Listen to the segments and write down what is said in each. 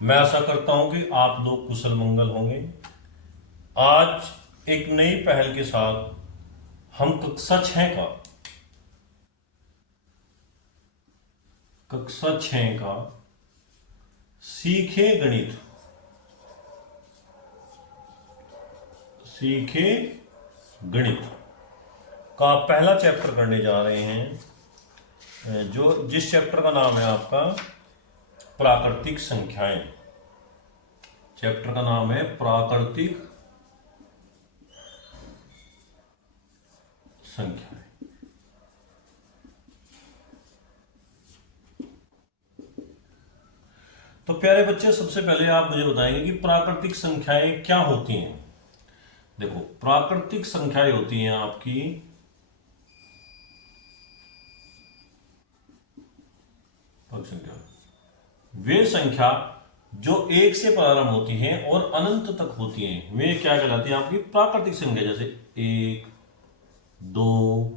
मैं आशा करता हूं कि आप लोग कुशल मंगल होंगे। आज एक नई पहल के साथ हम कक्षा 6 का सीखे गणित सीखे गणित का पहला चैप्टर करने जा रहे हैं, जो जिस चैप्टर का नाम है आपका प्राकृतिक संख्याएं। चैप्टर का नाम है प्राकृतिक संख्याएं। तो प्यारे बच्चे, सबसे पहले आप मुझे बताएंगे कि प्राकृतिक संख्याएं क्या होती हैं। देखो, प्राकृतिक संख्याएं होती हैं आपकी संख्या वे संख्या जो एक से प्रारंभ होती हैं और अनंत तक होती हैं, वे क्या कहलाती हैं? आपकी प्राकृतिक संख्या। जैसे 1, 2,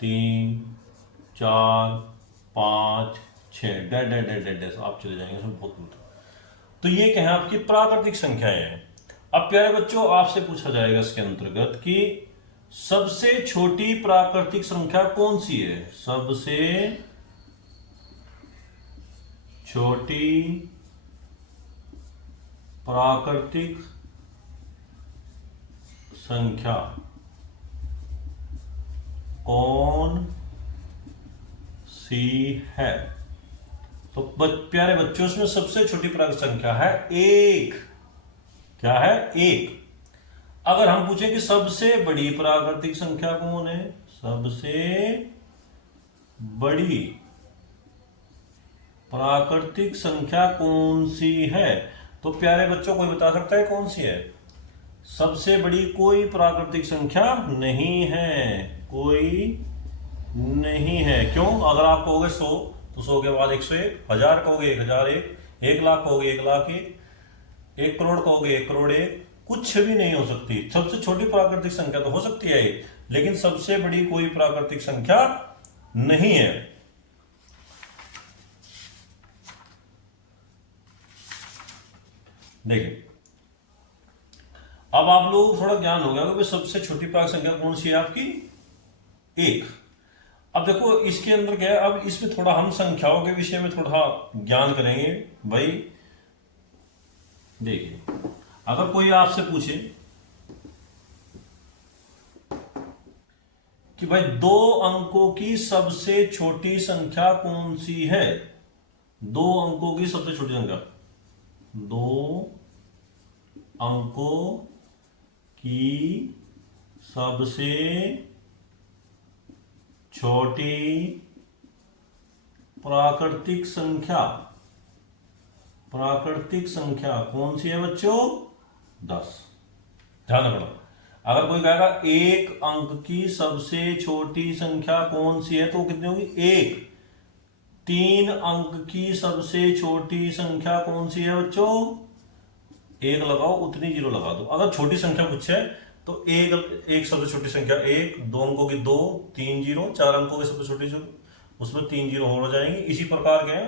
3, 4, 5, 6 डेड डेड डेड डेड आप चले जाएंगे इसमें बहुत दूर तक। तो ये क्या है? आपकी प्राकृतिक संख्याएं हैं। अब प्यारे बच्चों, आपसे पूछा जाएगा इसके अंतर्गत कि सबसे छोटी प्राकृतिक संख्या कौन सी है? सबसे छोटी प्राकृतिक संख्या कौन सी है? तो प्यारे बच्चों, इसमें सबसे छोटी प्राकृतिक संख्या है 1। क्या है? 1। अगर हम पूछें कि सबसे बड़ी प्राकृतिक संख्या कौन है? सबसे बड़ी प्राकृतिक संख्या कौन सी है? तो प्यारे बच्चों, कोई बता सकता है कौन सी है? सबसे बड़ी कोई प्राकृतिक संख्या नहीं है। कोई नहीं है। क्यों? अगर आप कहोगे 100 तो 100 के बाद 101, 1000 कहोगे 1001, 1,00,000 कहोगे 1,00,001, 1 करोड़ कहोगे 1 करोड़ 1। कुछ भी नहीं हो सकती। सबसे छोटी प्राकृतिक संख्या तो हो सकती है, लेकिन सबसे बड़ी कोई प्राकृतिक संख्या नहीं है। देखिए, अब आप लोगों को थोड़ा ज्ञान हो गया कि सबसे छोटी प्राकृतिक संख्या कौन सी है? आपकी 1। अब देखो, इसके अंदर क्या है, अब इसमें थोड़ा हम संख्याओं के विषय में थोड़ा ज्ञान करेंगे भाई। देखिए, अगर कोई आपसे पूछे कि भाई 2 अंकों की सबसे छोटी संख्या कौन सी है? 2 अंकों की सबसे छोटी संख्या, 2 अंकों की सबसे छोटी प्राकृतिक संख्या कौन सी है बच्चों? 10। ध्यान रखना, अगर कोई कहेगा 1 अंक की सबसे छोटी संख्या कौन सी है, तो कितनी होगी? 1। 3 अंक की सबसे छोटी संख्या कौन सी है बच्चों? 1 लगाओ, उतनी 0 लगा दो। अगर छोटी संख्या कुछ है तो एक सबसे छोटी संख्या 1, 2 अंकों की 2, 3 0, 4 अंकों की सबसे छोटी जो उसमें 3 0 हो जाएंगे। इसी प्रकार के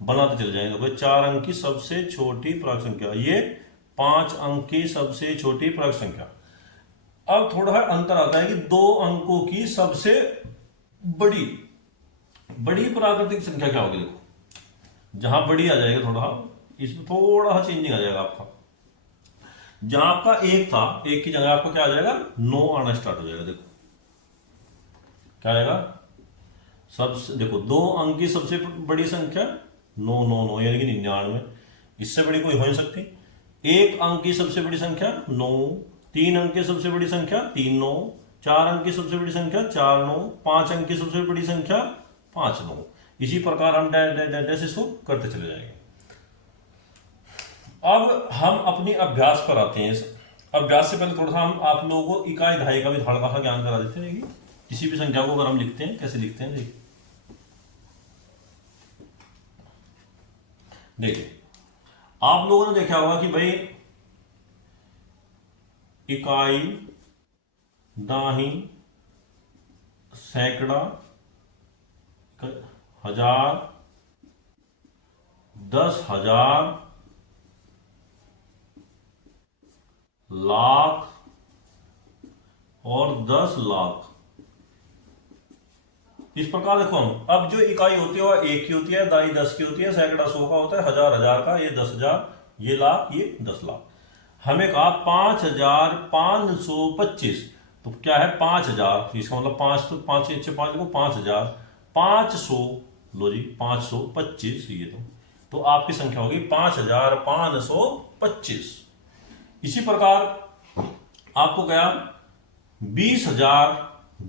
बनाते चले जाएंगे। भाई 4 अंक की सबसे छोटी प्राकृतिक संख्या, ये 5 अंक की सबसे छोटी प्राकृतिक संख्या। अब थोड़ा अंतर आता है कि 2 अंकों की सबसे बड़ी प्राकृतिक संख्या क्या होगी? देखो, जहां बड़ी आ जाएगा, थोड़ा इसमें थोड़ा सा चेंजिंग आ जाएगा आपका। जहां आपका 1 था, 1 की जगह आपको क्या आ जाएगा? 9 आना स्टार्ट हो जाएगा। देखो क्या आएगा? सबसे देखो, 2 अंक की सबसे बड़ी संख्या 9 9 9 यानी कि 99। इससे बड़ी कोई हो नहीं सकती। 1 अंक की सबसे बड़ी संख्या 9, 3 अंक की सबसे बड़ी संख्या 3 9, 4 अंक की सबसे बड़ी संख्या 4 9, 5 अंक की सबसे बड़ी संख्या 5 9। इसी प्रकार हम डैश इसको करते चले जाएंगे। अब हम अपनी अभ्यास पर आते हैं। अभ्यास से पहले थोड़ा सा हम आप लोगों को इकाई दहाई का भी थोड़ा सा ज्ञान करा देते हैं। किसी भी संख्या को अगर हम लिखते हैं, कैसे लिखते हैं? देखिए, आप लोगों ने देखा होगा कि भाई इकाई, दाही, सैकड़ा, 1000, 10,000, लाख और 10 लाख। इस प्रकार देखो हम, अब जो इकाई होती है वह एक की होती है, दाई 10 की होती है, सैकड़ा 100 का होता है, हजार हजार का, ये 10,000, ये लाख, ये 10 लाख। हमें कहा 5,525, तो क्या है 5,000, इसका मतलब 5 तो 5 अच्छे 5 को 5,000, 500, लो जी 525, ये तो आपकी संख्या होगी 5,525। इसी प्रकार आपको क्या 20,000,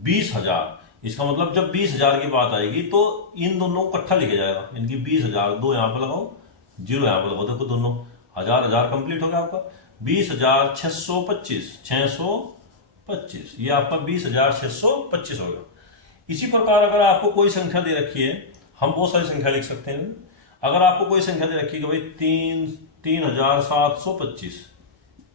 20,000, इसका मतलब जब 20,000 की बात आएगी तो इन दोनों को इकट्ठा लिखा जाएगा, इनकी 20,000, दो यहां पर लगाओ, जीरो यहां पर लगाओ, देखो दोनों हजार हजार कंप्लीट हो गया आपका 20,625, 625, ये आपका 20,625 होगा। इसी प्रकार अगर आपको कोई संख्या दे रखी है, हम बहुत सारी संख्या लिख सकते हैं। अगर आपको कोई संख्या दे रखी है कि भाई 3,725,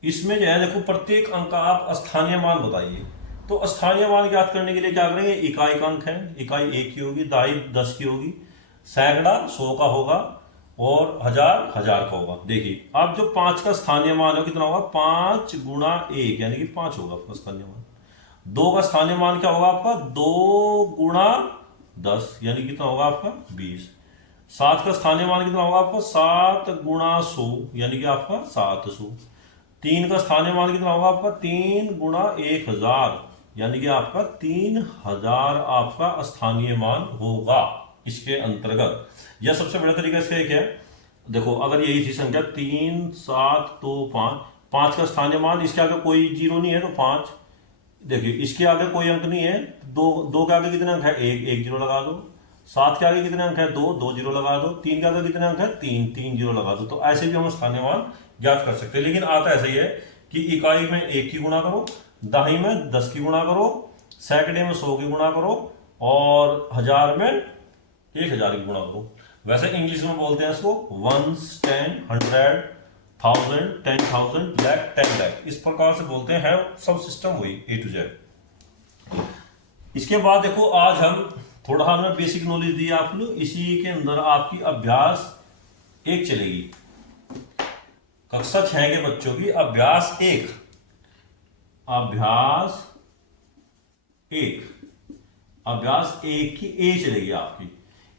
इसमें जो है देखो प्रत्येक अंक का आप स्थानीय मान बताइए। तो स्थानीय मान ज्ञात करने के लिए क्या करेंगे, इकाई का अंक है, इकाई 1 की होगी, दाई 10 की होगी, सैकड़ा 100 का होगा और हजार हजार का होगा। देखिए अब जो 5 का स्थानीय मान है कितना होगा, 5 गुणा 1 यानी कि 5 होगा आपका स्थानीय मान। 2 का स्थानीय मान क्या होगा आपका, 2 गुणा 10 यानी कितना होगा आपका 20। 7 का स्थानीय मान कितना होगा आपका, 7 गुणा 100 यानी कि आपका 700। 3 का स्थानीय मान कितना होगा आपका, 3 गुणा 1000 यानी कि आपका 3,000 आपका स्थानीय मान होगा इसके अंतर्गत। यह सबसे बड़ा तरीका इसका एक है। देखो अगर यही थी संख्या 3, 7, 2, 5, 5 का स्थानीय मान, इसके आगे कोई जीरो नहीं है तो 5, देखिए इसके आगे कोई अंक नहीं है, दो के आगे कितने अंक है, एक जीरो लगा दो। 7 के आगे कितने अंक है, दो जीरो लगा दो। 3 के आगे कितने अंक है, तीन जीरो लगा दो। तो ऐसे भी हम स्थानीय मान ज्ञात कर सकते हैं। लेकिन आता ऐसा ही है कि इकाई में 1 की गुणा करो, दहाई में 10 की गुणा करो, सैकड़े में 100 की गुणा करो और हजार में 1,000 की गुणा करो। वैसे इंग्लिश में बोलते हैं इसको 1, 10, 100, 1000, 10,000, लाख, 10 लाख, इस प्रकार से बोलते हैं। सब सिस्टम हुई A to Z। इसके बाद देखो आज हम थोड़ा हमने बेसिक नॉलेज दी आप लोग, इसी के अंदर आपकी अभ्यास 1 चलेगी, कक्षा 6 के बच्चों की अभ्यास 1 की ए चलेगी आपकी।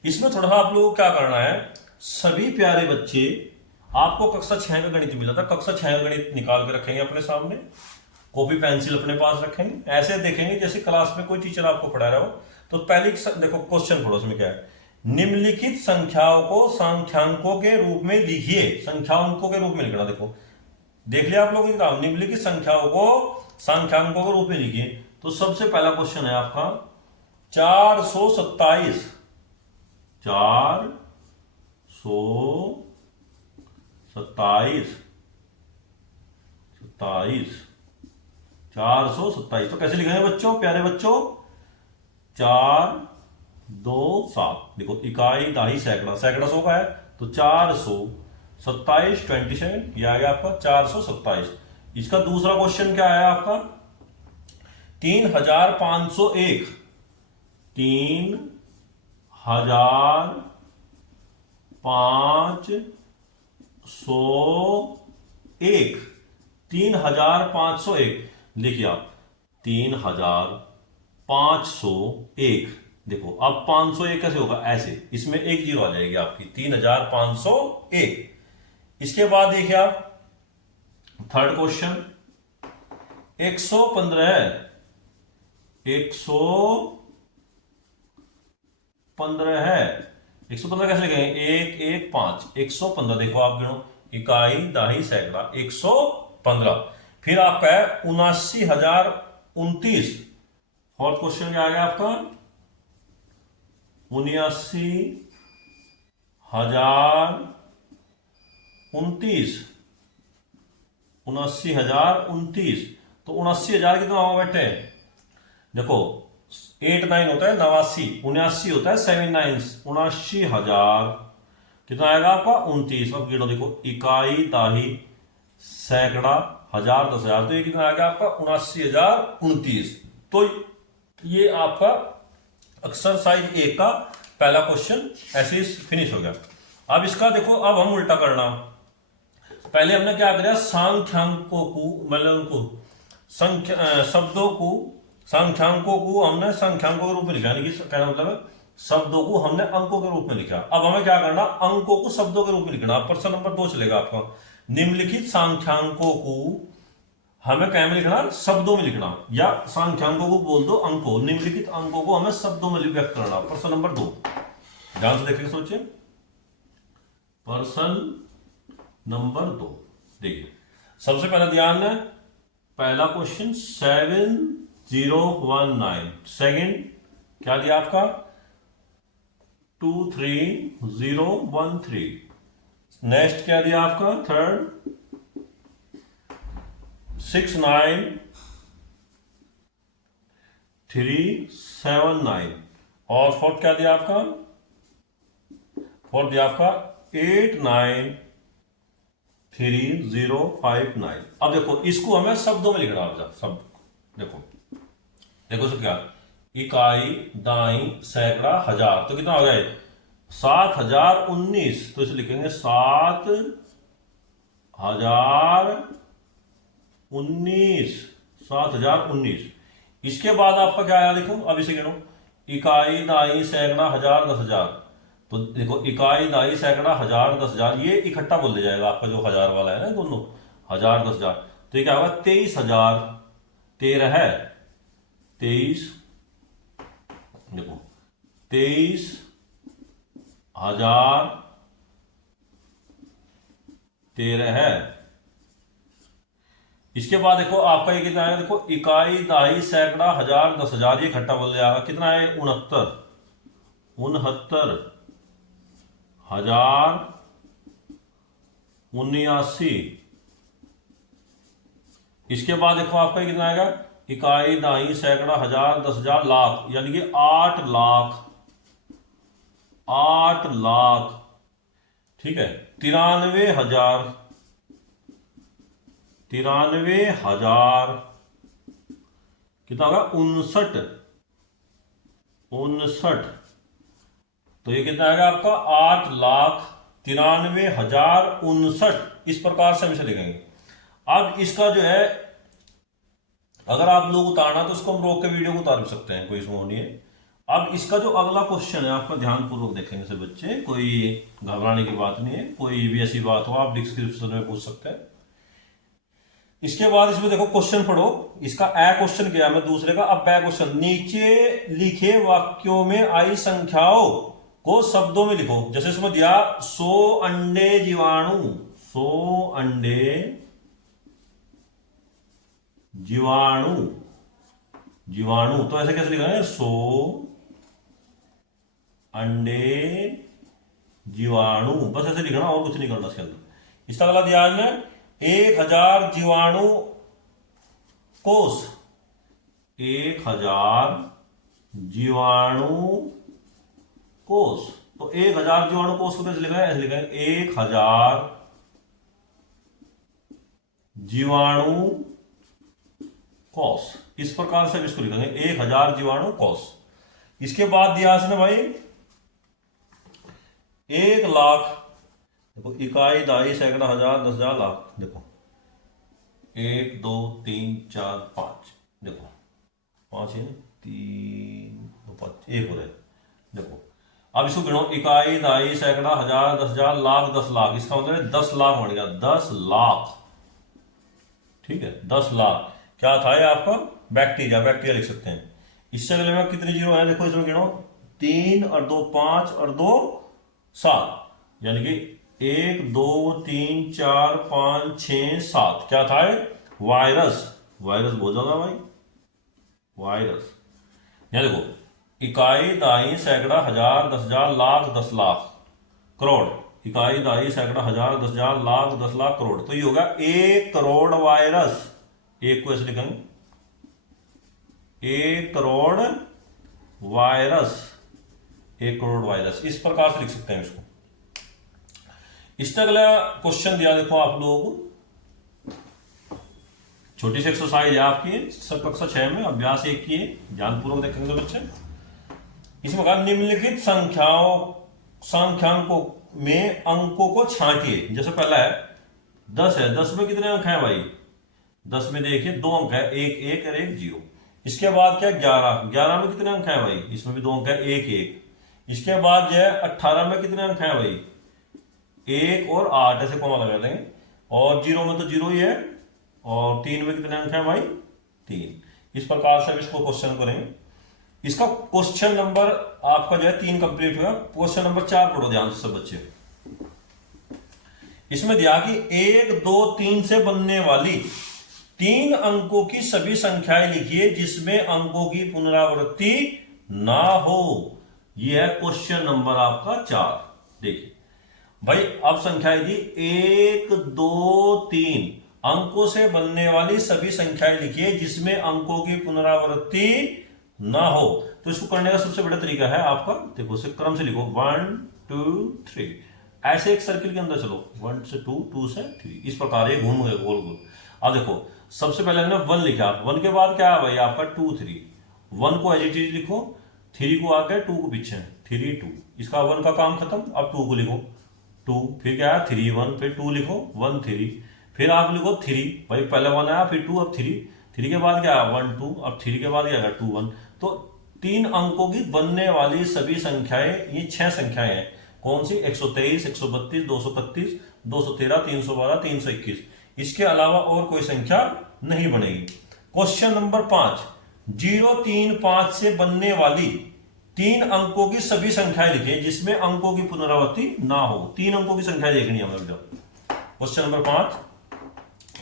इसमें थोड़ा आप लोगों को क्या करना है, सभी प्यारे बच्चे, आपको कक्षा 6 का गणित मिला था, कक्षा 6 का गणित निकाल के रखेंगे अपने सामने, कॉपी पेंसिल अपने पास रखेंगे, ऐसे देखेंगे जैसे क्लास में कोई टीचर आपको पढ़ा रहा हो। तो पहले देखो क्वेश्चन पढ़ो, उसमें क्या है, निम्नलिखित संख्याओं को संख्यांकों के रूप में लिखिए। संख्यांकों के रूप में लिखना, देखो देख लिया आप लोगों ने काम, निम्नलिखित संख्याओं को संख्यांकों के रूप में लिखिए। तो सबसे पहला क्वेश्चन है आपका 427, 427, तो कैसे लिखेंगे बच्चों, प्यारे बच्चों, 4, 2, 7, देखो इकाई दाही सैकड़ा, सैकड़ा 100 का है तो 427, 27, यह आ गया आपका 427। इसका दूसरा क्वेश्चन क्या है आपका, 3,501, 3,501, 3,501, देखिए आप 3,501, देखो अब 501 कैसे होगा, ऐसे इसमें एक जीरो आ जाएगी आपकी, 3,501। इसके बाद देखिए आप थर्ड क्वेश्चन 115 है, 115 है, 115 कैसे लिखेंगे, 1, 1, 5, 115, देखो आप गिनो, इकाई दाही सैकड़ा 115। फिर आपका है 79,029, फोर्थ क्वेश्चन क्या आ गया आपका, 79,029, 79,029, तो 79,000 कितना होगा बेटे, देखो 8, 9 होता है 89, 79 होता है 7 9, 79,000 कितना आएगा आपका 29। अब गिनो, देखो इकाई दाही सैकड़ा हजार 10,000, तो ये कितना आ गया आपका 79,029। तो ये आपका एक्सरसाइज 1 का पहला क्वेश्चन ऐसे फिनिश हो गया। अब इसका देखो, अब हम उल्टा करना, पहले हमने क्या किया, सांख्यांकों को मतलब उनको शब्दों को, संख्यांकों को हमने संख्यांकों के रूप में लिखा, यानी कि कहना मतलब है शब्दों को हमने अंकों के रूप में लिखा। अब हमें क्या करना, अंकों को शब्दों के रूप में लिखना। प्रश्न नंबर 2 चलेगा आपका, निम्नलिखित संख्यांकों को हमें क्या में लिखना, शब्दों में लिखना, या संख्यांकों को बोल दो अंकों, निम्नलिखित अंकों को हमें शब्दों में व्यक्त करना। प्रश्न नंबर 2 ध्यान से देखिए, सोचिए। प्रश्न नंबर 2 देखिए, सबसे पहला ध्यान है, पहला क्वेश्चन 7019, सेकंड क्या दिया आपका 23013, नेक्स्ट क्या दिया आपका थर्ड 69379, और फोर्थ क्या दिया आपका, फोर्थ दिया आपका 893059। अब देखो इसको हमें शब्दों में लिखना होगा, शब्द देखो, देखो सर क्या, इकाई दाई सैकड़ा हजार, तो कितना हो गया 7019, तो इसे लिखेंगे 7019। इसके बाद आपका क्या आया देखो, अब इसे गिनो, इकाई दाई सैकड़ा हजार 10,000, तो देखो इकाई दाई सैकड़ा हजार 10,000, ये इकट्ठा बोल दिया जाएगा आपका जो हजार वाला है ना, दोनों हजार 10,000, तो ये क्या होगा 23,000, 13 है 23, देखो 23,013 है। इसके बाद देखो आपका ये कितना है, देखो इकाई दाई सैकड़ा हजार 10,000, ये इकट्ठा बोल जाएगा, कितना है 69,079। इसके बाद देखो आपका ये कितना आएगा, इकाई दाई सैकड़ा हजार 10,000 लाख, यानी कि 8 लाख, ठीक है 93,000, कितना होगा 59, तो ये कितना आएगा आपका 8,93,059। इस प्रकार से हम इसे लिखेंगे। अब इसका जो है, अगर आप लोग उतारना तो इसको हम रोक के वीडियो को उतार भी सकते हैं, कोई इसमें नहीं है। अब इसका जो अगला क्वेश्चन है आपका ध्यानपूर्वक देखेंगे सब बच्चे, कोई घबराने की बात नहीं है, कोई भी ऐसी बात हो आप डिस्क्रिप्शन में पूछ सकते हैं। इसके बाद इसमें देखो क्वेश्चन पढ़ो, इसका ए क्वेश्चन किया मैं दूसरे का, अब बे क्वेश्चन, नीचे लिखे वाक्यों में आई संख्याओं को शब्दों में लिखो। जैसे इसमें दिया 100 अंडे जीवाणु, 100 अंडे जीवाणु, तो ऐसे कैसे लिखेंगे 100 अंडे जीवाणु, बस ऐसे लिखना और कुछ नहीं करना इसके अंदर। इसका अगला दिया है 1000 जीवाणु कोष, 1000 जीवाणु कोष, तो 1000 जीवाणु कोष को कैसे लिखा है, ऐसे लिखा है 1000 जीवाणु कोष, इस प्रकार से इसको लिखेंगे 1000 जीवाणु कोष। इसके बाद दिया इसने भाई 1 लाख, देखो इकाई दाई सैकड़ा हजार 10,000 लाख, देखो 1 2 3 4 5, देखो 5 है 3 2 5 1 हो रहे, देखो अब इसको गिनो, इकाई दाई सैकड़ा हजार 10,000 लाख 10 लाख, इसका मतलब 10 लाख बन गया, 10 लाख, ठीक है 10 लाख। क्या था ये आपका बैक्टीरिया लिख सकते हैं। इससे अगले में कितने जीरो है, देखो इसमें गिनो 3 और 2 5 और 2 7, यानी कि 1 2 3 4 5 6 7, क्या था वायरस, बहुत ज्यादा भाई वायरस। यहां देखो इकाई दाई सैकड़ा हजार 10,000 लाख 10 लाख करोड़, इकाई दाई सैकड़ा हजार 10,000 लाख 10 लाख करोड़, तो ये होगा 1 करोड़ वायरस। एक को ऐसे लिखेंगे 1 करोड़ वायरस, 1 करोड़ वायरस, इस प्रकार से लिख सकते हैं इसको। इसका अगला क्वेश्चन दिया देखो आप लोगों को, छोटी सी एक्सरसाइज है आपकी कक्षा 6 में, अभ्यास 1 की है, ध्यानपूर्वक देखेंगे तो बच्चे। इसमें कहा निम्नलिखित संख्यांकों में अंकों को छांटिए। जैसे पहला है 10 है, 10 में कितने अंक हैं भाई? 10 में देखिए 2 अंक है, एक एक और एक जीरो। इसके बाद क्या 11, 11 में कितने अंक हैं भाई? इसमें भी 2 अंक है, एक एक। इसके बाद जो है 18 में कितने अंक हैं भाई? 1 और 8, ऐसे कॉमा लगा देंगे। और जीरो में तो जीरो ही है। और 3 में कितने अंक हैं भाई? 3। इस प्रकार से हम इसको क्वेश्चन करेंगे। इसका क्वेश्चन नंबर आपका जो है 3 कंप्लीट हुआ। क्वेश्चन नंबर 4 पढ़ो ध्यान से सब बच्चे। इसमें दिया कि 1 2 3 से बनने वाली 3 अंकों की सभी संख्याएं लिखिए जिसमें अंकों की पुनरावृत्ति ना हो। यह है क्वेश्चन नंबर आपका 4। देखिए भाई, अब संख्याएं दी 1 2 3 अंकों से बनने वाली सभी संख्याएं लिखिए जिसमें अंकों की पुनरावृत्ति ना हो। तो इसको करने का सबसे बड़ा तरीका है आपका, देखो इसे क्रम से लिखो 1 2 3, ऐसे एक सर्किल के अंदर चलो 1 से 2, 2 से 3, इस प्रकार ये घूम गए गोल गोल। अब देखो सबसे पहले हमने 1 लिखा, 1 के बाद क्या है भाई आपका 2 3, 1 को एज इट इज लिखो, 3 को आगे 2 को पीछे, 3 2, इसका 1 का काम खत्म। अब 2 को लिखो 2, फिर क्या है 3 1, फिर 2 लिखो 1 3, फिर आप लिखो 3, भाई पहले 1 आया फिर 2, अब 3, 3 के बाद क्या है 1 2, अब 3 के बाद क्या है 2 1। तो 3 अंकों की बनने वाली सभी संख्याएं, ये 6 संख्याएं हैं। कौन सी? 123 132 231 213 312 321। इसके अलावा और कोई संख्या नहीं बनेगी। क्वेश्चन नंबर 5, 0 3 5 से बनने वाली 3 अंकों की सभी संख्याएं लिखें जिसमें अंकों की पुनरावृत्ति ना हो। 3 अंकों की संख्या देखनी है हमें। क्वेश्चन नंबर 5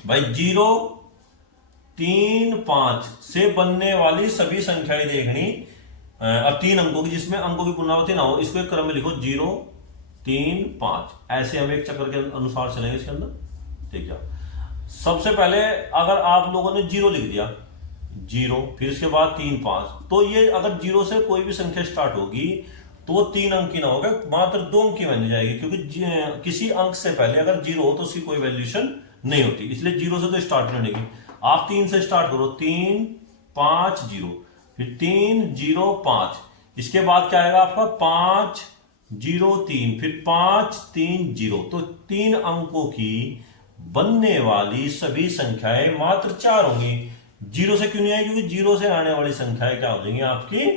भाई, 0 3 5 से बनने वाली सभी संख्याएं देखनी। अब 3 अंकों की जिसमें अंकों की पुनरावृत्ति ना हो, इसको एक क्रम में लिखो 0 3 5, ऐसे हम एक चक्कर के अनुसार चलेंगे इसके अंदर। ठीक है, सबसे पहले अगर आप लोगों ने 0 लिख दिया, 0, फिर इसके बाद 3 5, तो ये अगर 0 से कोई भी संख्या स्टार्ट होगी तो 3 अंक की ना होगा, मात्र 2 अंक की बन जाएगी, क्योंकि किसी अंक से पहले अगर 0 हो तो उसकी कोई वैल्यूशन नहीं होती, इसलिए 0 से तो स्टार्ट नहीं होगी। आप 3 से स्टार्ट करो, 3 5 0, फिर 3 0 5, इसके बाद क्या आएगा आपका 5 0 3, फिर 5 3 0। तो 3 अंकों की बनने वाली सभी संख्याएं मात्र 4 होंगी। 0 से क्यों नहीं आएगी? क्योंकि 0 से आने वाली संख्याएं क्या हो जाएंगी आपकी?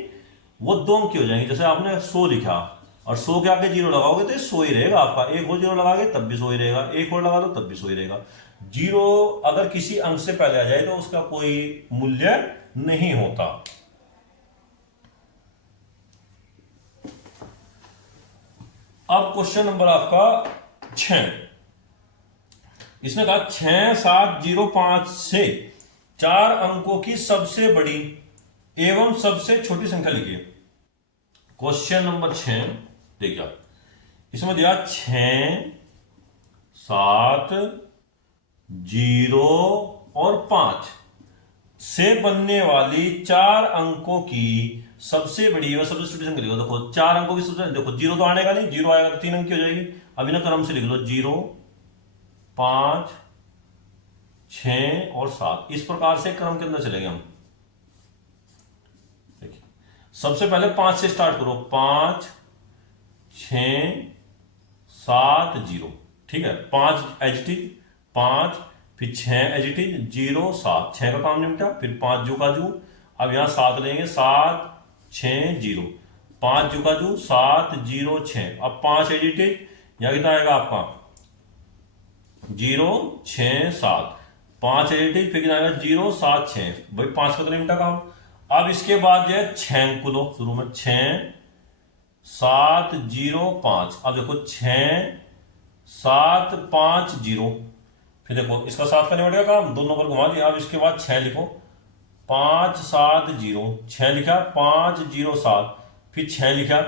वो 2 अंक की हो जाएंगी। जैसे आपने 100 लिखा और 100 के आगे 0 लगाओगे तो 100 ही रहेगा आपका। एक और 0 लगाओगे तब भी 100 ही रहेगा, एक और लगा दो तब भी 100 ही रहेगा। 0 अगर किसी अंक से पहले आ जाए तो उसका कोई मूल्य नहीं होता। अब क्वेश्चन नंबर आपका 6, इसने कहा 6 7 0 5 से 4 अंकों की सबसे बड़ी एवं सबसे छोटी संख्या लिखिए। क्वेश्चन नंबर 6 देखिए, इसमें दिया 6 7 0 और 5 से बनने वाली 4 अंकों की सबसे बड़ी और सबसे छोटी संख्या लिखो। देखो 4 अंकों की सबसे, देखो 0 तो आने का नहीं, 0 आएगा तो 3 अंक की हो जाएगी। अभी ना क्रम से लिख लो 0 5 6 और 7, इस प्रकार से क्रम के अंदर चलेंगे हम। देखिए सबसे पहले 5 से स्टार्ट करो, 5 6 7 0, ठीक है, 5 एजिटिव 5, फिर 6 एजिटिव 0 7, 6 का काम निपटा, फिर 5 जू का जू। अब यहां 7 लेंगे, 7 6 0, 5 जू का जू 7 0 6। अब 5 एजिटिव, यहां कितना आएगा आपका 0 6 7, 5 एडिटिव, फिर कितना आएगा 0 7 6, भाई 5 का तो निपटा काम। अब इसके बाद जो है 6 को लो शुरू में, 6 7 0 5। अब देखो 6 7 5 0, फिर देखो इसका 7 का निपट गया काम, दोनों पर घुमा दिया। अब इसके बाद 6 लिखो, 5 7 0, 6 लिखा, 5 0 7, फिर 6 लिखा,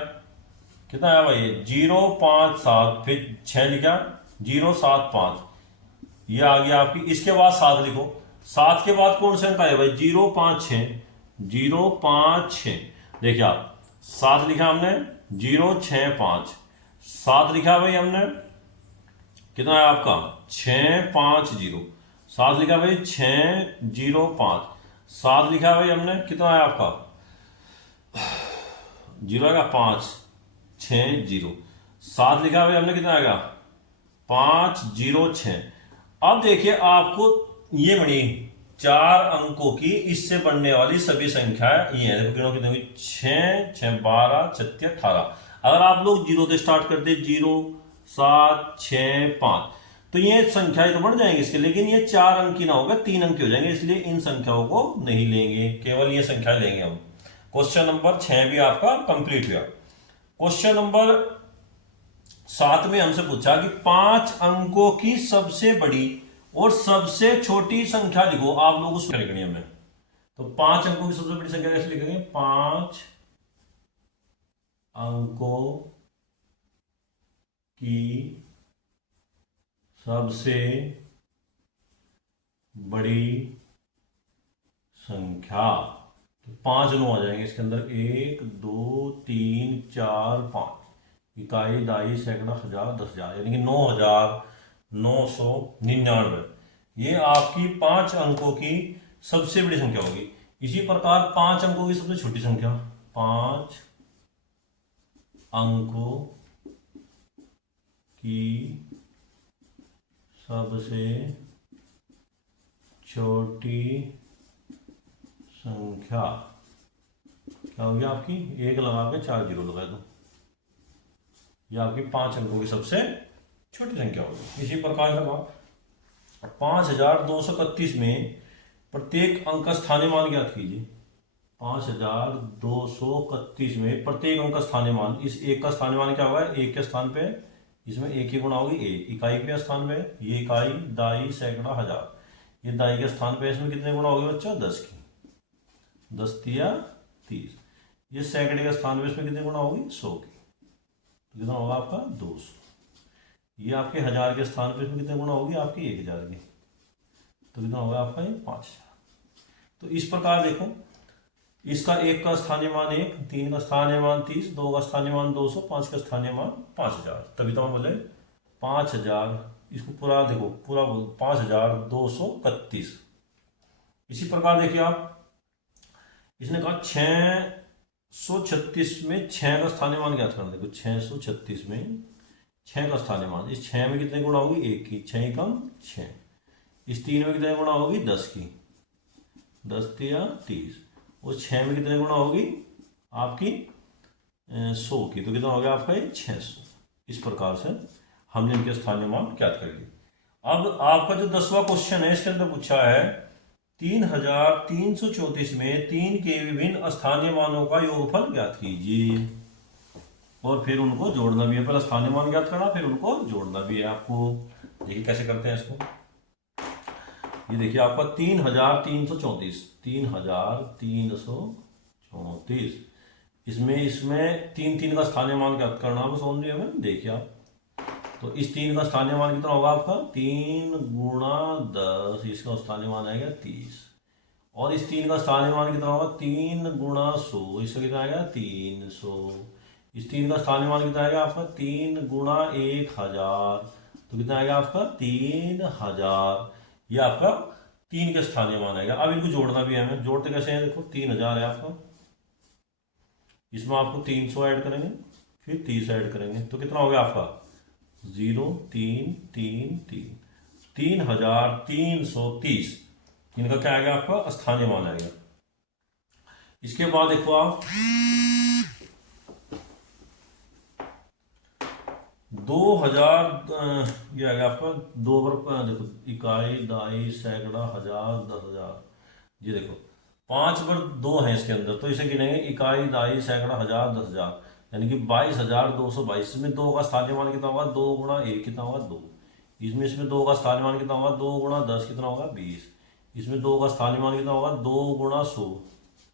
कितना आया भाई 0 5 7, फिर 6 लिखा 0 7 5, ये आ गया आपकी। इसके बाद 7 लिखो, 7 के बाद कौन सा अंक आया भाई 0 5 6, 0 5 6। देखिए आप 7 लिखा हमने 0 6 5, 7 लिखा भाई हमने, कितना है आपका 6 5 0, 7 लिखा भाई 6 0 5, 7 लिखा भाई हमने, कितना है आपका 0 आएगा 5 6 0, 7 लिखा भाई हमने, कितना आएगा 5 0 6। अब देखिए आपको ये बनी 4 अंकों की इससे बनने वाली सभी संख्याएं ये है, देखो गिनो कितनी होगी, 6 6 12 36 18। अगर आप लोग जीरो से स्टार्ट करते 0 7 6 5 तो ये संख्याएं तो बढ़ जाएंगी इसके, लेकिन ये 4 अंक की ना होगा, 3 अंक की हो जाएंगे, इसलिए इन संख्याओं को नहीं लेंगे, केवल ये संख्या लेंगे हम। क्वेश्चन नंबर 6 भी आपका कंप्लीट हुआ। क्वेश्चन नंबर 7 में हमसे पूछा कि 5 अंकों की सबसे बड़ी और सबसे छोटी संख्या लिखो। आप लोग उसको लिखनी है हमें, तो 5 अंकों की सबसे बड़ी संख्या कैसे लिखेंगे, 5 अंकों की सबसे बड़ी संख्या, तो 5 9 आ जाएंगे इसके अंदर, 1 2 3 4 5, इकाई दाई सैकड़ा हजार 10,000, यानी कि 9,999। ये आपकी 5 अंकों की सबसे बड़ी संख्या होगी। इसी प्रकार 5 अंकों की सबसे छोटी संख्या, 5 अंकों की सबसे छोटी संख्या क्या होगी आपकी, 1 लगा के 4 जीरो लगा दो, यह आपकी 5 अंकों की सबसे छोटी संख्या होगी। इसी प्रकार से 5231 में प्रत्येक अंक का स्थानीय मान ज्ञात कीजिए। 5231 में प्रत्येक अंक का स्थानीय मान, इस एक का स्थानीय मान क्या होगा, एक के स्थान पे इसमें एक ही गुणा होगी, एक इकाई के स्थान पे, ये इकाई दाई सैकड़ा हजार, ये दाई के स्थान पे इसमें कितने गुणा होगी बच्चा, 10 की, 10 तिया 30, ये सैकड़े के स्थान पे इसमें कितने गुणा होगी, 100 की, तो कितना होगा आपका 200। ये आपके हजार के स्थान पे इसमें कितने गुणा होगी आपकी 1000 की, तो कितना होगा आपका ये 5000। तो इस प्रकार देखो, इसका एक का स्थानीय मान 1, 3 का स्थानीय मान 30, 2 का स्थानीय मान 200, 5 का स्थानीय मान 5000, तभी तो हम बोले 5000, इसको पूरा देखो, पूरा 5231। इसी प्रकार देखिए आप, इसने कहा 636 में 6 का स्थानीय मान ज्ञात करना। देखो 636 में 6 का स्थानीय मान, इस 6 में कितने गुणा होगी, 1 की, 6 कम 6, इस 3 में कितने गुणा होगी, 10 की, 10 तिया 30, और 6 में कितने गुणा होगी आपकी 100 की, तो कितना हो गया आपका ये 600। इस प्रकार से हमने इनके स्थानीय मान ज्ञात कर लिए। अब आपका जो 10वां क्वेश्चन है, इसके अंदर पूछा है 3334 में 3 के विभिन्न स्थानीय मानों का योगफल ज्ञात कीजिए, और फिर उनको जोड़ना भी है। पहले स्थानीय मान ज्ञात करना, फिर उनको जोड़ना भी है आपको। देखिए कैसे करते हैं इसको। ये देखिए आपका 3334, 3334, इसमें 3 का स्थानीय मान ज्ञात करना बस ओनली हमें। देखिए आप, तो इस 3 का स्थानीय मान कितना होगा आपका, 3 गुणा 10, इसका स्थानीय मान आएगा 30, और इस 3 का स्थानीय मान कितना होगा, 3 गुणा 100, इसका कितना आएगा 300, इस 3 का स्थानीय मान कितना आएगा आपका, 3 गुणा 1000, तो कितना आएगा आपका 3000। ये आपका 3 के स्थानीय मान आएगा। अब इनको जोड़ना भी है हमें, जोड़ते कैसे हैं, देखो 3000 है आपका, इसमें आपको 300 ऐड करेंगे, फिर 30 ऐड करेंगे, तो कितना हो गया आपका 0 3 3 3, 3330, इनका क्या आएगा आपका स्थानीय मान आएगा। इसके बाद देखो आप 2000, ये आ गया आपका 2 पर, देखो इकाई दाई सैकड़ा हजार 10,000, ये देखो 5 पर 2 है इसके अंदर, तो इसे गिनेंगे इकाई दाई सैकड़ा हजार 10,000, यानी कि 22,222। इसमें 2 का स्थानीय मान कितना होगा, 2 गुणा 1 कितना होगा 2, इसमें 2 का स्थानीय मान कितना होगा, 2 गुणा 10 कितना होगा 20, इसमें 2 का स्थानीय मान कितना होगा, 2 गुणा 100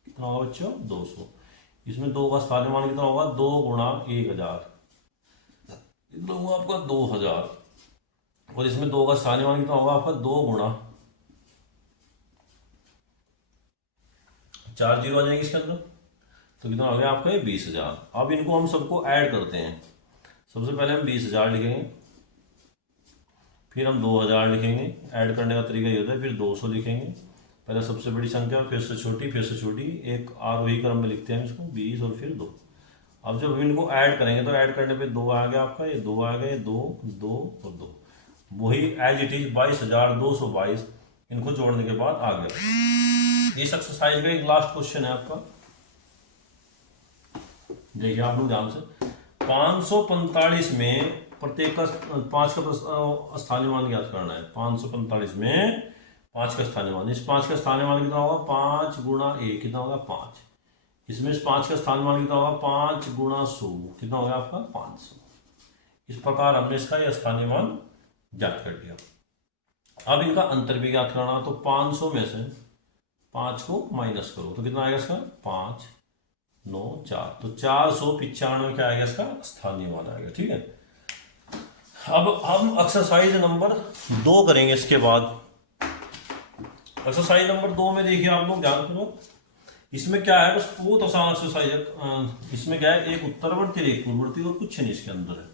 कितना होगा बच्चों 200, इसमें 2 का स्थानीय मान कितना होगा, 2 गुणा 1000 कितना होगा आपका 2000, और इसमें 2 का स्थानीय मान कितना होगा आपका 2 गुणा 4 जीरो आ जाएंगे इसके अंदर, तो कितना हो गया आपका ये 20,000। अब इनको हम सबको ऐड करते हैं। सबसे पहले हम 20,000 लिखेंगे, फिर हम 2,000 लिखेंगे, ऐड करने का तरीका ये होता है, फिर 200 लिखेंगे, पहले सबसे बड़ी संख्या, फिर से छोटी, फिर से छोटी, एक आरोही क्रम में लिखते हैं इसको, 20 और फिर 2। अब जब इनको ऐड करेंगे तो ऐड करने पे 2 आ गया आपका, ये 2 आ गए, 2 2 और 2, वही एज इट इज 2222, इनको जोड़ने के बाद आ गया। इस एक्सरसाइज का एक लास्ट क्वेश्चन है आपका, देखिए आप लोग ध्यान से। 545 में प्रत्येक का 5 का स्थानीय मान ज्ञात करना है। 545 में 5 का स्थानीय मान, इस 5 का स्थानीय मान कितना होगा, 5 गुणा 1 कितना होगा 5। इसमें इस 5 का स्थानीय मान कितना होगा, 5 गुणा 100 कितना होगा आपका 500। इस प्रकार हमने इसका यह स्थानीय मान ज्ञात कर दिया। अब इनका अंतर भी ज्ञात करना, तो 500 में से 5 को माइनस करो तो कितना आएगा इसका 5 9 4, तो 495 क्या आएगा इसका स्थानीय मान आएगा। ठीक है, अब हम एक्सरसाइज नंबर 2 करेंगे। इसके बाद एक्सरसाइज नंबर 2 में देखिए आप लोग ध्यान करो, इसमें क्या है, बस बहुत आसान एक्सरसाइज है। इसमें क्या है, एक उत्तरवर्ती और एक पूर्ववर्ती और कुछ नहीं इसके अंदर है।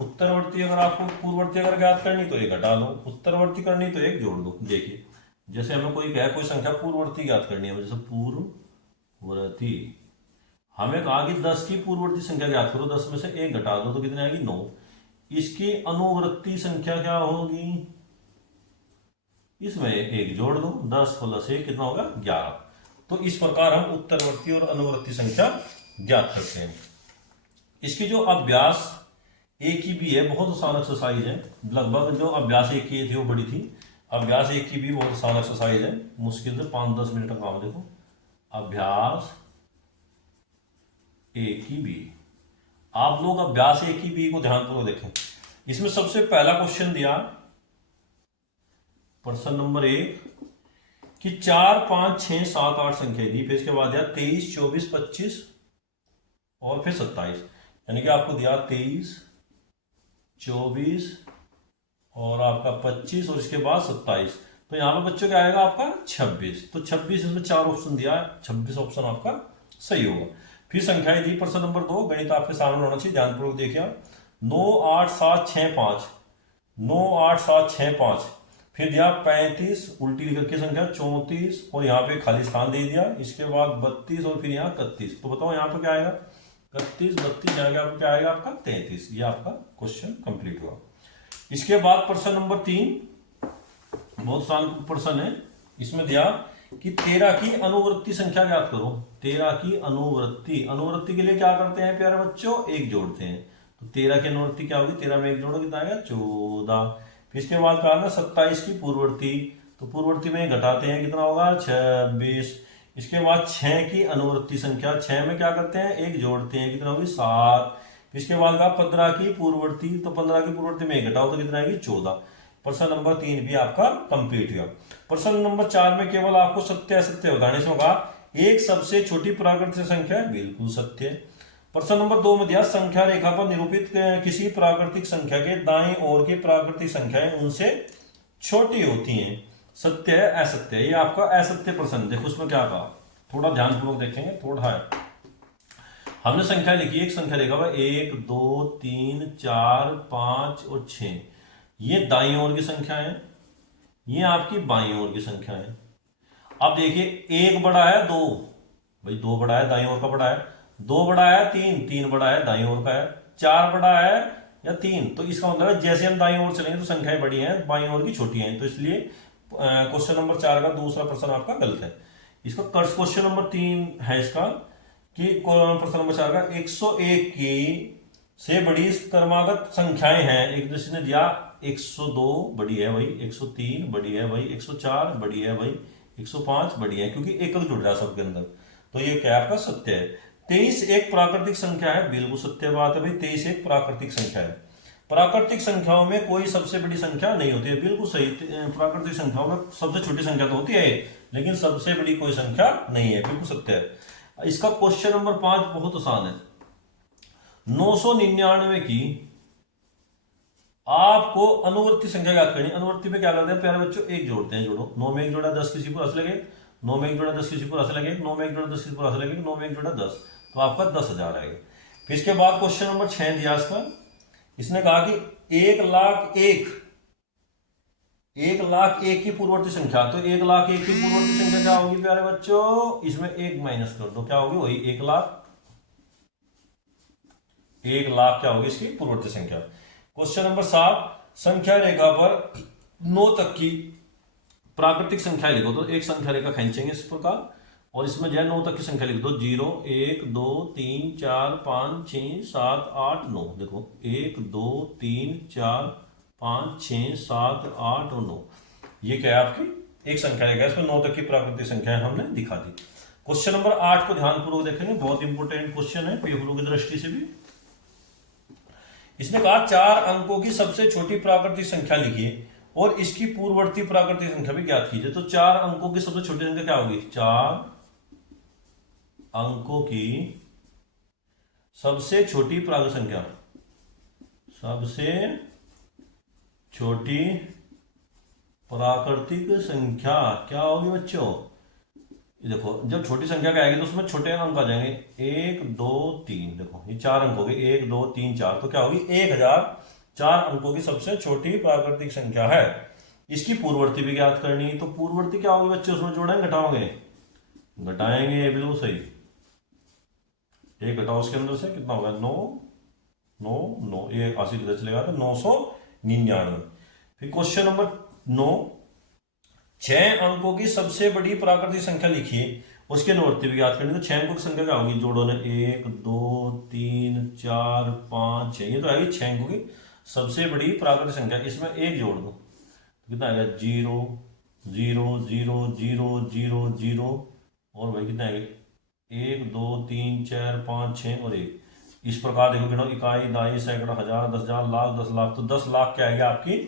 उत्तरवर्ती अगर आपको पूर्ववर्ती अगर ज्ञात करनी तो एक घटा लो, उत्तरवर्ती करनी तो एक जोड़ दो। देखिए जैसे हमें कोई कहे कोई संख्या पूर्ववर्ती ज्ञात करनी है, जैसे पूर्ववर्ती, हमें कहा कि 10 की पूर्ववर्ती संख्या ज्ञात करो, 10 में से एक घटा दो तो कितनी आएगी 9। इसकी अनुवर्ती संख्या क्या होगी, इसमें एक जोड़ दो, 10 + 1 कितना होगा 11। तो इस प्रकार हम उत्तरवर्ती और अनुवर्ती संख्या ज्ञात करते हैं। इसकी जो अभ्यास एक की भी है, बहुत आसान एक्सरसाइज है। लगभग जो अभ्यास एक की थी वो बड़ी थी, अभ्यास एक की भी बहुत आसान एक्सरसाइज है, मुश्किल से 5-10 मिनट का काम। देखो अभ्यास एक की बी, आप लोग अभ्यास एक की बी को ध्यानपूर्वक देखें। इसमें सबसे पहला क्वेश्चन दिया प्रश्न नंबर 1 कि 4 5 6 7 8 संख्या दी, फिर इसके बाद दिया 23 24 25 और फिर 27, यानी कि आपको दिया 23 24 और आपका 25 और इसके बाद 27। तो यहां पर बच्चों क्या आएगा आपका 26। तो 26 इसमें 4 ऑप्शन दिया है, 26 ऑप्शन आपका सही होगा। फिर संख्याएं दी प्रश्न नंबर 2, गणित आपके सामने होना चाहिए, ध्यानपूर्वक देखिए। 9 8 7 6 5, 9 8 7 6 5, फिर दिया 35 उल्टी लिख के संख्या 34 और यहाँ पे खाली स्थान दे दिया, इसके बाद 32 और फिर यहाँ 31। तो बताओ यहाँ पे क्या आएगा 31 32, यहाँ क्या आएगा आपका 33। ये आपका क्वेश्चन कंप्लीट हुआ। इसके बाद प्रश्न नंबर 3 बहुत आसान प्रश्न है। इसमें दिया कि 13 की अनुवर्ती संख्या ज्ञात करो। 13 की अनुवर्ती, अनुवर्ती के लिए क्या करते हैं प्यारे बच्चों, एक जोड़ते हैं। तो 13 की अनुवर्ती क्या होगी, 13 में एक जोड़ो कितना आएगा 14। फिर इसके बाद कहा ना 27 की पूर्ववर्ती, तो पूर्ववर्ती में घटाते हैं कितना होगा 26। इसके बाद 6 की अनुवर्ती संख्या, 6 में क्या करते हैं एक जोड़ते हैं, कितना होगी 7। इसके बाद कहा 15 की पूर्ववर्ती, तो 15 की पूर्ववर्ती में एक घटाओ तो कितना आएगी 14। प्रश्न नंबर 3 भी आपका कंप्लीट हुआ। प्रश्न नंबर 4 में केवल आपको सत्य असत्य बताने से होगा। एक सबसे छोटी प्राकृतिक संख्या है, बिल्कुल सत्य। प्रश्न नंबर 2 में दिया संख्या रेखा पर निरूपित किसी प्राकृतिक संख्या के दाईं ओर की प्राकृतिक संख्याएं उनसे छोटी होती हैं, सत्य है असत्य है। ये आपका असत्य प्रश्न, देखो उसमें क्या कहा, थोड़ा ध्यानपूर्वक देखेंगे। थोड़ा है, हमने संख्या लिखी, एक संख्या लिखा हुआ 1 2 3 4 5 और 6, ये दाईं ओर की संख्या है, ये आपकी बाईं ओर की संख्या है। अब देखिए 1 बड़ा है 2, भाई 2 बड़ा है दाईं ओर का बड़ा है, 2 बड़ा है 3, 3 बड़ा है दाईं ओर का है, 4 बड़ा है या 3। तो इसका मतलब है जैसे हम दाईं ओर चलेंगे तो संख्याएं बड़ी हैं, बाईं ओर की छोटी हैं। तो इसलिए क्वेश्चन नंबर 4 का दूसरा प्रश्न आपका गलत है। इसका क्वेश्चन नंबर 3 है इसका कि प्रश्न नंबर 4 का 101 की से बड़ी क्रमागत संख्याएं हैं। एक दूसरे ने दिया 102 बड़ी है भाई, 103 बड़ी है भाई, 104 बड़ी है भाई, 105 बड़ी है, क्योंकि एकक जुड़ रहा है सबके अंदर। तो ये क्या आपका सत्य है। 23 एक प्राकृतिक संख्या है, बिल्कुल सत्य बात है भाई, 23 एक प्राकृतिक संख्या है। प्राकृतिक संख्याओं में कोई सबसे बड़ी संख्या नहीं होती है, बिल्कुल सही। प्राकृतिक संख्याओं में सबसे छोटी संख्या तो होती है लेकिन सबसे बड़ी कोई संख्या नहीं है, बिल्कुल सत्य है। इसका क्वेश्चन नंबर 5 बहुत आसान है। 999 की आपको अनुवर्ती संख्या याद करनी। अनुवर्ती में क्या करते हैं प्यारे बच्चों, एक जोड़ते हैं, जोड़ो। 9 में एक जोड़ा 10 किसी पर हंस लगे, 9 में एक जोड़ा 10 किसी पर हंस लगे, 9 में एक जोड़ा 10 किसी पर हंस लगे, 9 में एक जोड़ा 10, तो आपका 10,000 आएगा। फिर इसके बाद क्वेश्चन नंबर 6 दिया इसका, इसने कहा कि 1,01,000 की पूर्ववर्ती संख्या। तो 1,01,000 की पूर्ववर्ती संख्या क्या होगी प्यारे बच्चों, इसमें 1 माइनस कर दो, क्या होगी वही 1,00,000 क्या होगी इसकी पूर्ववर्ती संख्या। क्वेश्चन नंबर 7, संख्या रेखा पर 9 तक की प्राकृतिक संख्या लिखो। तो एक संख्या रेखा खींचेंगे इस प्रकार और इसमें जो है 9 तक की संख्या लिख दो। 0 1 2 3 4 5 6 7 8 9। देखो 1 2 3 4 5 6 7 8 और 9। ये क्या है आपकी एक संख्या रेखा, इसमें 9 तक की प्राकृतिक संख्या हमने दिखा दी। क्वेश्चन नंबर 8 को ध्यानपूर्वक देखेंगे, बहुत इंपोर्टेंट क्वेश्चन है पेपरों की दृष्टि से भी। इसने कहा 4 अंकों की सबसे छोटी प्राकृतिक संख्या लिखिए और इसकी पूर्ववर्ती प्राकृतिक संख्या भी ज्ञात कीजिए। तो 4 अंकों की सबसे छोटी संख्या क्या होगी? 4 अंकों की सबसे छोटी प्राकृतिक संख्या, सबसे छोटी प्राकृतिक संख्या क्या होगी बच्चों? देखो जब छोटी संख्या क्या आएगी तो उसमें छोटे अंक आ जाएंगे। 1 2 3। देखो ये 4 अंक हो गए, 1 2 3 4। तो क्या होगी? 1000 4 अंकों की सबसे छोटी प्राकृतिक संख्या है। इसकी पूर्ववर्ती भी ज्ञात करनी है। तो पूर्ववर्ती क्या होगी बच्चे? उसमें जोड़ेंगे घटाओगे? घटाएंगे, बिल्कुल सही। 1 घटाओ उसके अंदर से कितना होगा? 9 9 9। ये 80 किधर चलेगा? तो 999। फिर क्वेश्चन नंबर 9, 6 अंकों की सबसे बड़ी प्राकृतिक संख्या लिखिए, उसके निवर्ती भी ज्ञात करनी। तो 6 अंकों की संख्या क्या होगी? जोड़ो ने 1 2 3 4 5 6। ये तो आएगी 6 अंकों की सबसे बड़ी प्राकृतिक संख्या। इसमें 1 जोड़ दो, कितना आएगा? 0 0 0 0 0 0 और भाई कितना आएगा? 1 2 3 4 5 6 और 1। इस प्रकार देखो गिनो, इकाई दाई सैकड़ा हजार 10,000 लाख 10 लाख। तो 10 लाख क्या आएगी? आपकी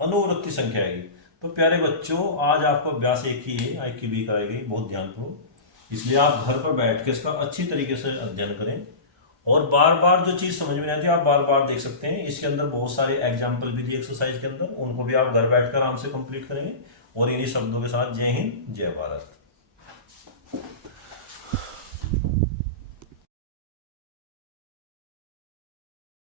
अनुवृत्ति संख्या आएगी। तो प्यारे बच्चों आज आपको अभ्यास एक ही है, आई की बी कराएगी, बहुत ध्यानपूर्वक। इसलिए आप घर पर बैठ के इसका अच्छी तरीके से अध्ययन करें और बार बार जो चीज समझ में आती है आप बार बार देख सकते हैं। इसके अंदर बहुत सारे एग्जाम्पल भी दिए एक्सरसाइज के अंदर, उनको भी आप घर बैठकर आराम से कंप्लीट करेंगे। और इन्हीं शब्दों के साथ जय हिंद जय भारत।